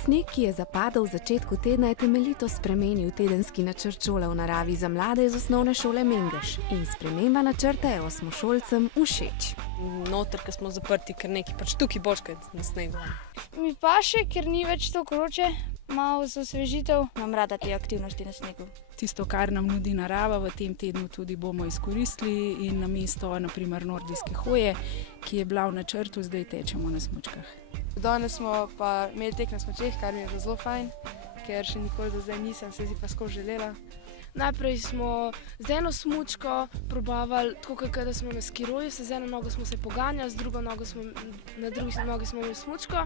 Sneg, ki je zapadal v začetku tedna, je temeljito spremenil tedenski načrt šole v naravi za mlade iz osnovne šole Mengeš. In sprememba načrta je osmošolcem všeč. Noter, ker smo zaprti, ker nekaj pač tukaj božkaj na snegu. Mi paše, ker ni več tako vroče, malo za osvežitev. Imam rada te aktivnosti na snegu. Tisto, kar nam nudi narava, v tem tednu tudi bomo izkoristili in namesto naprimer nordijske hoje, ki je bila v načrtu, zdaj tečemo na smučkah. Danes smo pa imeli tek na smučeh, kar mi je bilo zelo fajn, ker še nikoli do zdaj nisem, se si pa skozi želela. Najprej smo z eno smučko probavali, tako kot da smo na skiroju, z eno nogo smo se poganjali, z drugo nogo na drugi nogi smo imeli smučko.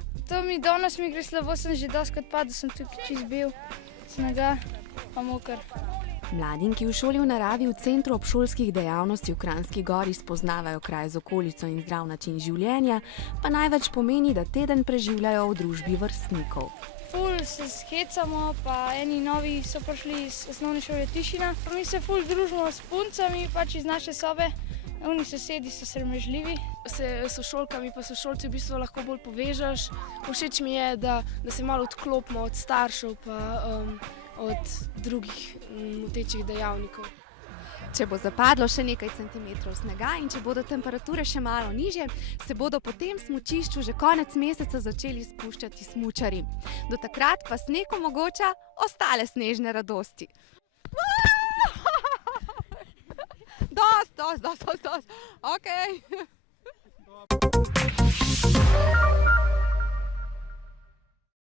Danes mi gre slabo, sem že doskrat padel, sem tukaj čist bil, snega pa moker. Mladim, ki v šoli v naravi v centru obšolskih dejavnosti v Kranjski Gori spoznavajo kraj z okolico in zdrav način življenja, pa največ pomeni, da teden preživljajo v družbi vrstnikov. Ful se shecamo, pa eni novi so prišli iz osnovne šole Tišina. Mi se ful družimo s puncami, pač iz naše sobe. Oni sosedi so sramežljivi. Se sošolkami pa sošolci v bistvu lahko bolj povežeš. Všeč mi je, da se malo odklopimo od staršev pa od drugih motečih dejavnikov. Če bo zapadlo še nekaj centimetrov snega in če bodo temperature še malo nižje, se bodo po tem smučišču že konec meseca začeli spuščati smučarji. Do takrat pa sneg omogoča ostale snežne radosti. Dost, okej.